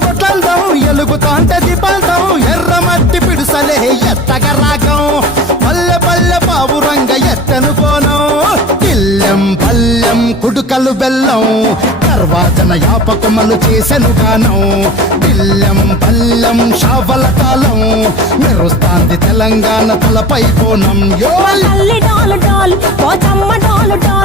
బొట్లందం ఎలుగుతాంటే దీపాంతం ఎర్ర మట్టి పిడుసలే ఎత్తగ రాగం పల్లె పల్లె పావురంగ ఎత్తను కోనం పిల్లెం పల్లెం కుడుకలు బెల్లం తర్వాతన యాపకమలు చేసెను గానం పిల్లెం పల్లెం షావల కాలం మెరుస్తాంది తెలంగాణ తలపై కోణం డాలు డాలు పోచమ్మ డాలు డాలు